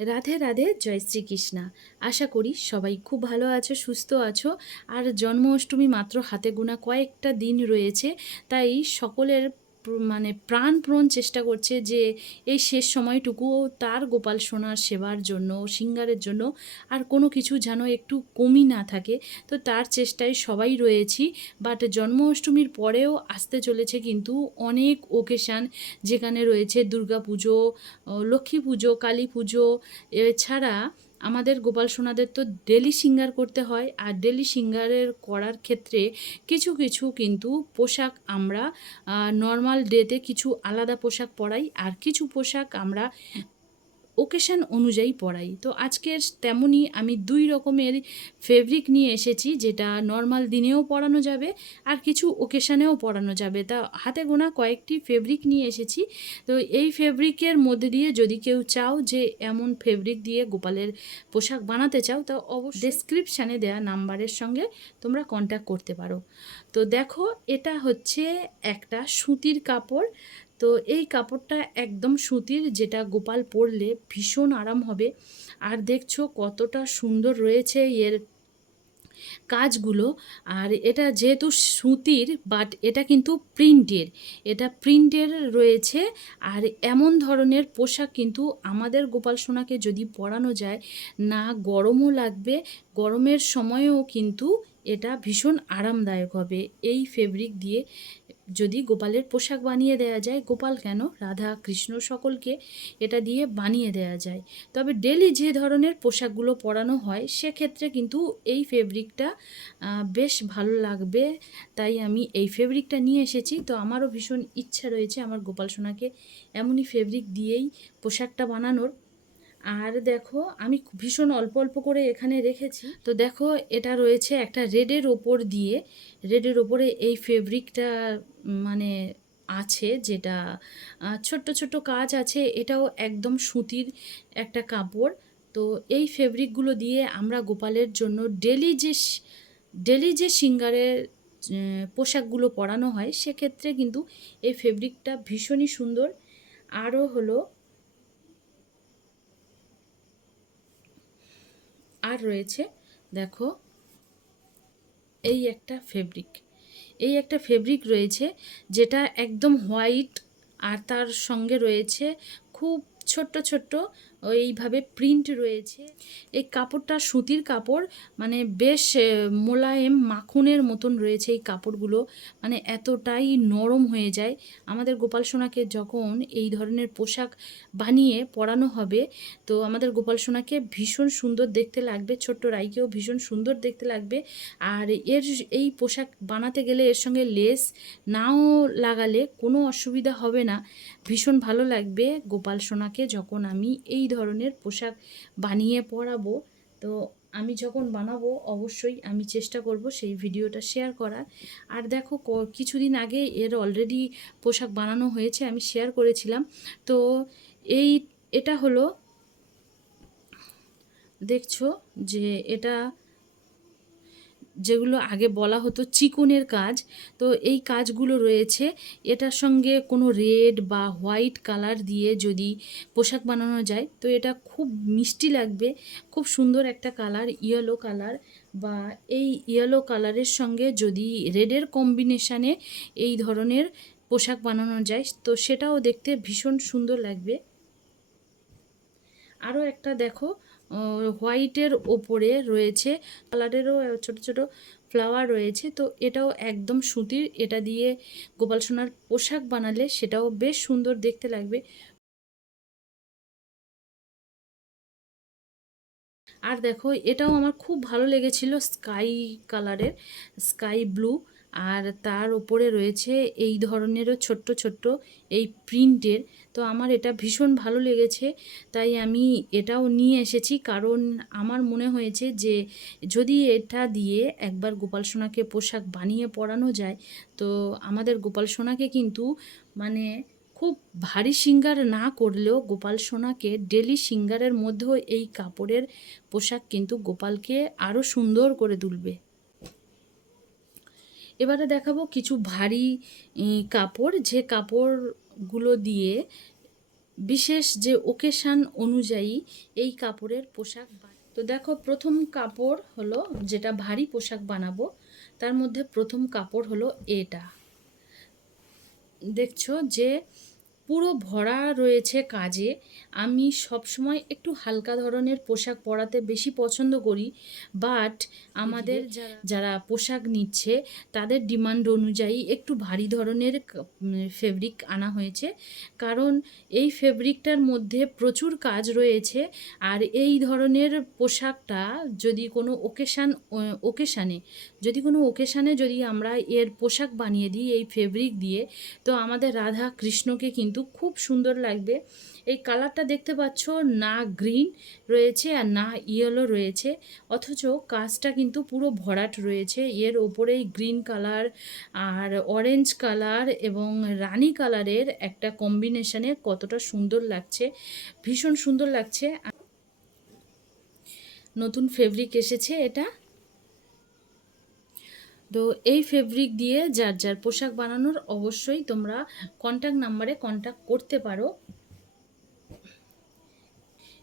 রাধে রাধে, জয় শ্রীকৃষ্ণা। আশা করি সবাই খুব ভালো আছো, সুস্থ আছো। আর জন্ম অষ্টমী মাত্র হাতে গোনা কয়েকটা দিন রয়েছে, তাই সকলের মানে প্রাণপ্রণ চেষ্টা করছে যে এই শেষ সময়টুকু তার গোপাল সোনার সেবার জন্য, সিঙ্গারের জন্য আর কোনো কিছু যেন একটু কমই না থাকে। তো তার চেষ্টায় সবাই রয়েছি বাট জন্ম অষ্টমীর পরেও আসতে চলেছে কিন্তু অনেক ওকেশান যেখানে রয়েছে দুর্গা পুজো লক্ষ্মী পুজো, কালী পুজো, এছাড়া আমাদের গোপাল সোনাদের তো ডেলি সিঙ্গার করতে হয়, আর ডেলি সিঙ্গারের করার ক্ষেত্রে কিছু কিছু কিন্তু পোশাক আমরা নর্মাল ডেতে কিছু আলাদা পোশাক পরাই, আর কিছু পোশাক আমরা ওকেশন অনুযায়ী পরাই তো আজকের তেমনই আমি দুই রকমের ফেব্রিক নিয়ে এসেছি, যেটা নর্মাল দিনেও পরানো যাবে আর কিছু ওকেশানেও পরানো যাবে। তা হাতে গোনা কয়েকটি ফেব্রিক নিয়ে এসেছি। তো এই ফেব্রিকের মধ্যে দিয়ে যদি কেউ চাও যে এমন ফেব্রিক দিয়ে গোপালের পোশাক বানাতে চাও, তা অবশ্যই ডেসক্রিপশানে দেওয়া নাম্বারের সঙ্গে তোমরা কন্ট্যাক্ট করতে পারো। তো দেখো, এটা হচ্ছে একটা সুতির কাপড়। তো এই কাপড়টা একদম সুতির, যেটা গোপাল পরলে ভীষণ আরাম হবে। আর দেখছ কতটা সুন্দর রয়েছে এর কাজগুলো। আর এটা যেহেতু সুতির বাট এটা কিন্তু প্রিন্টের। এটা প্রিন্টের রয়েছে। আর এমন ধরনের পোশাক কিন্তু আমাদের গোপাল সোনাকে যদি পরানো যায়, না গরমও লাগবে, গরমের সময়েও কিন্তু এটা ভীষণ আরামদায়ক হবে। এই ফেব্রিক দিয়ে যদি গোপালের পোশাক বানিয়ে দেওয়া যায়, গোপাল কেন? রাধা কৃষ্ণ সকলকে এটা দিয়ে বানিয়ে দেওয়া যায়। তবে ডেলি যে ধরনের পোশাকগুলো পরানো হয়, সেক্ষেত্রে কিন্তু এই ফেব্রিকটা বেশ ভালো লাগবে। তাই আমি এই ফেব্রিকটা নিয়ে এসেছি। তো আমারও ভীষণ ইচ্ছা রয়েছে আমার গোপাল সোনাকে এমনই ফেব্রিক দিয়েই পোশাকটা বানানোর। আর দেখো, আমি ভীষণ অল্প অল্প করে এখানে রেখেছি। তো দেখো, এটা রয়েছে একটা রেডের ওপর দিয়ে। রেডের ওপরে এই ফেব্রিকটা মানে আছে যেটা ছোট্ট ছোট্ট কাজ আছে। এটাও একদম সুতির একটা কাপড়। তো এই ফেব্রিকগুলো দিয়ে আমরা গোপালের জন্য ডেলি যে ডেলি যে সিঙ্গারের পোশাকগুলো পরানো হয়, সেক্ষেত্রে কিন্তু এই ফেব্রিকটা ভীষণই সুন্দর। আরও হলো আর রয়েছে, দেখো, এই একটা ফেব্রিক এই একটা ফেব্রিক রয়েছে যেটা একদম হোয়াইট আর তার সঙ্গে রয়েছে খুব ছোট্ট ছোট্ট এইভাবে প্রিন্ট রয়েছে। এই কাপড়টা সুতির কাপড় মানে বেশ মোলায়েম, মাখনের মতন রয়েছে এই কাপড়গুলো। মানে এতটাই নরম হয়ে যায়। আমাদের গোপাল সোনাকে যখন এই ধরনের পোশাক বানিয়ে পরানো হবে, তো আমাদের গোপাল সোনাকে ভীষণ সুন্দর দেখতে লাগবে, ছোট্ট রাইকেও ভীষণ সুন্দর দেখতে লাগবে। আর এর এই পোশাক বানাতে গেলে এর সঙ্গে লেস নাও লাগালে কোনো অসুবিধা হবে না। ভীষণ ভালো লাগবে গোপাল সোনাকে যখন আমি এই ধরনের পোশাক বানিয়ে পরাবো। তো আমি যখন বানাবো, অবশ্যই আমি চেষ্টা করব সেই ভিডিওটা শেয়ার করার। আর দেখো কিছুদিন আগে এর অলরেডি পোশাক বানানো হয়েছে, আমি শেয়ার করেছিলাম। তো এই, এটা হলো, দেখছ যে এটা যেগুলো আগে বলা হতো চিকনের কাজ, তো এই কাজগুলো রয়েছে। এটার সঙ্গে কোনো রেড বা হোয়াইট কালার দিয়ে যদি পোশাক বানানো যায়, তো এটা খুব মিষ্টি লাগবে। খুব সুন্দর একটা কালার, ইয়েলো কালার বা এই ইয়েলো কালারের সঙ্গে যদি রেডের কম্বিনেশানে এই ধরনের পোশাক বানানো যায়, তো সেটাও দেখতে ভীষণ সুন্দর লাগবে। আরও একটা দেখো হোয়াইটের ওপরে রয়েছে, কালারেরও ছোট ছোট ফ্লাওয়ার রয়েছে। তো এটাও একদম সুতির, এটা দিয়ে গোপাল সোনার পোশাক বানালে সেটাও বেশ সুন্দর দেখতে লাগবে। আর দেখো, এটাও আমার খুব ভালো লেগেছিল স্কাই কালারের, স্কাই ব্লু। আর তার ওপরে রয়েছে এই ধরনেরও ছোট্ট ছোট্ট এই প্রিন্টের। তো আমার এটা ভীষণ ভালো লেগেছে, তাই আমি এটাও নিয়ে এসেছি। কারণ আমার মনে হয়েছে যে যদি এটা দিয়ে একবার গোপাল সোনাকে পোশাক বানিয়ে পরানো যায়, তো আমাদের গোপাল সোনাকে কিন্তু মানে খুব ভারী সিঙ্গার না করলেও গোপাল সোনাকে ডেলি সিঙ্গারের মধ্যেও এই কাপড়ের পোশাক কিন্তু গোপালকে আরও সুন্দর করে তুলবে। এবারে দেখাবো কিছু ভারী কাপড় যে কাপড়গুলো দিয়ে বিশেষ যে ওকেশান অনুযায়ী এই কাপড়ের পোশাক। তো দেখো প্রথম কাপড় হলো যেটা ভারী পোশাক বানাবো, তার মধ্যে প্রথম কাপড় হলো এটা দেখছ যে পুরো ভরা রয়েছে কাজে। আমি সবসময় একটু হালকা ধরনের পোশাক পরাতে বেশি পছন্দ করি বাট আমাদের যারা পোশাক নিচ্ছে তাদের ডিমান্ড অনুযায়ী একটু ভারী ধরনের ফেব্রিক আনা হয়েছে। কারণ এই ফেব্রিকটার মধ্যে প্রচুর কাজ রয়েছে আর এই ধরনের পোশাকটা যদি কোনো ওকেশান ওকেশানে যদি কোনো ওকেশানে যদি আমরা এর পোশাক বানিয়ে দিই এই ফেব্রিক দিয়ে তো আমাদের রাধা কৃষ্ণকে কিন্তু খুব সুন্দর লাগবে। এই কালারটা দেখতে পাচ্ছ, না গ্রিন রয়েছে আর না ইয়েলো রয়েছে। অথচ কাজটা কিন্তু পুরো ভরাট রয়েছে। এর ওপরেই গ্রিন কালার আর অরেঞ্জ কালার এবং রানি কালারের একটা কম্বিনেশনে কতটা সুন্দর লাগছে। ভীষণ সুন্দর লাগছে। নতুন ফেব্রিক এসেছে এটা। তো এই ফেব্রিক দিয়ে যার যার পোশাক বানানোর অবশ্যই তোমরা কন্ট্যাক্ট নাম্বারে কন্ট্যাক্ট করতে পারো।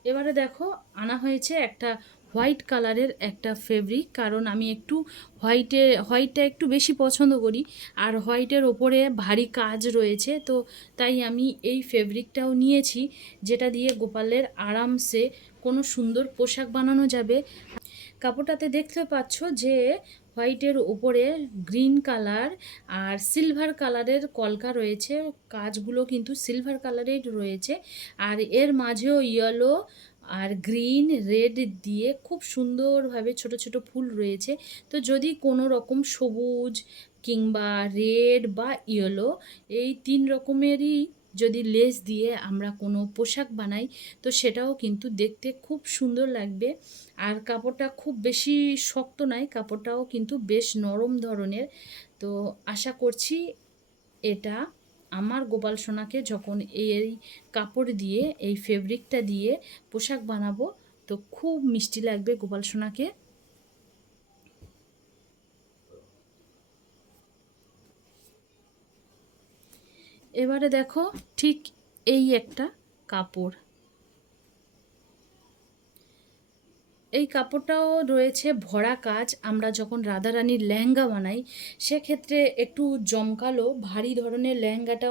এবারে দেখো, আনা হয়েছে একটা হোয়াইট কালারের একটা ফেব্রিক কারণ আমি একটু হোয়াইটে হোয়াইটটা একটু বেশি পছন্দ করি, আর হোয়াইটের ওপরে ভারী কাজ রয়েছে, তো তাই আমি এই ফেব্রিকটাও নিয়েছি, যেটা দিয়ে গোপালের আরামসে কোনো সুন্দর পোশাক বানানো যাবে। কাপড়টাতে দেখতে পাচ্ছ যে হোয়াইটের উপরে গ্রিন কালার আর সিলভার কালারের কলকা রয়েছে। কাজগুলো কিন্তু সিলভার কালারের রয়েছে আর এর মাঝেও ইয়েলো আর গ্রিন রেড দিয়ে খুব সুন্দরভাবে ছোট ছোট ফুল রয়েছে। তো যদি কোনো রকম সবুজ কিংবা রেড বা ইয়েলো এই তিন রকমেরই যদি লেস দিয়ে আমরা কোনো পোশাক বানাই, তো সেটাও কিন্তু দেখতে খুব সুন্দর লাগবে। আর কাপড়টা খুব বেশি শক্ত নয়, কাপড়টাও কিন্তু বেশ নরম ধরনের। তো আশা করছি এটা আমার গোপাল সোনাকে যখন এই কাপড় দিয়ে, এই ফেব্রিকটা দিয়ে পোশাক বানাবো, তো খুব মিষ্টি লাগবে গোপাল সোনাকে। এবারে দেখো ঠিক এই একটা কাপড়। এই কাপড়টাও রয়েছে ভরা কাজ। আমরা যখন রাধারানীর লেহেঙ্গা বানাই, সেক্ষেত্রে একটু জমকালো, ভারী ধরনের লেহেঙ্গাটা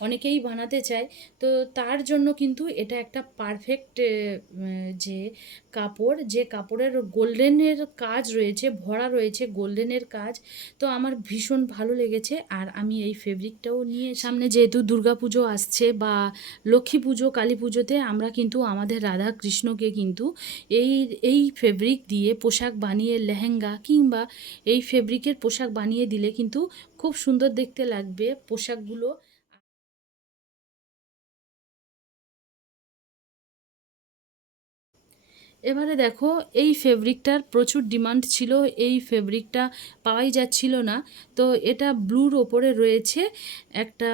অনেকেই বানাতে চায়। তো তার জন্য কিন্তু এটা একটা পারফেক্ট যে কাপড়, যে কাপড়ের গোল্ডেনের কাজ রয়েছে, ভরা রয়েছে গোল্ডেনের কাজ। তো আমার ভীষণ ভালো লেগেছে আর আমি এই ফেব্রিকটাও নিয়ে সামনে যেহেতু দুর্গাপুজো আসছে বা লক্ষ্মী পুজো, কালী পুজোতে আমরা কিন্তু আমাদের রাধা কৃষ্ণকে কিন্তু এই এই এই ফেব্রিক দিয়ে পোশাক বানিয়ে লেহেঙ্গা কিংবা এই ফেব্রিকের পোশাক বানিয়ে দিলে কিন্তু খুব সুন্দর দেখতে লাগবে পোশাকগুলো। এবারে দেখো, এই ফেব্রিকটার প্রচুর ডিমান্ড ছিল, এই ফেব্রিকটা পাওয়াই যাচ্ছিল না। তো এটা ব্লুর ওপরে রয়েছে একটা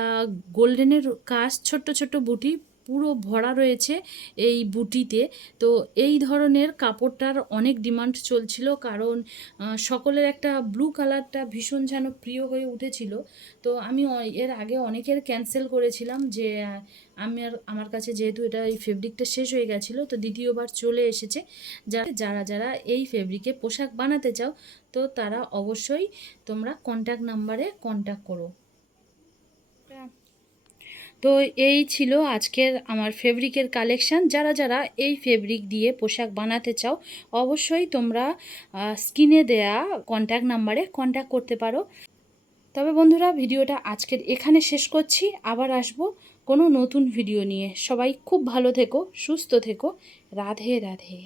গোল্ডেনের কাজ, ছোট্ট ছোট্ট বুটি। পুরো ভরা রয়েছে এই বুটিতে। তো এই ধরনের কাপড়টার অনেক ডিমান্ড চলছিল কারণ সকলের একটা ব্লু কালারটা ভীষণ যেন প্রিয় হয়ে উঠেছিল। তো আমি এর আগে অনেকের ক্যান্সেল করেছিলাম যে আমার আমার কাছে যেহেতু এটা এই ফেব্রিকটা শেষ হয়ে গেছিল, তো দ্বিতীয়বার চলে এসেছে। যারা যারা এই ফেব্রিকে পোশাক বানাতে চাও, তো তারা অবশ্যই তোমরা কন্ট্যাক্ট নাম্বারে কন্ট্যাক্ট করো। তো এই ছিল আজকের আমার ফেব্রিকের কালেকশান যারা যারা এই ফেব্রিক দিয়ে পোশাক বানাতে চাও, অবশ্যই তোমরা স্ক্রিনে দেয়া কন্ট্যাক্ট নাম্বারে কন্ট্যাক্ট করতে পারো। তবে বন্ধুরা, ভিডিওটা আজকের এখানে শেষ করছি। আবার আসব কোনো নতুন ভিডিও নিয়ে। সবাই খুব ভালো থেকো, সুস্থ থেকো। রাধে রাধে।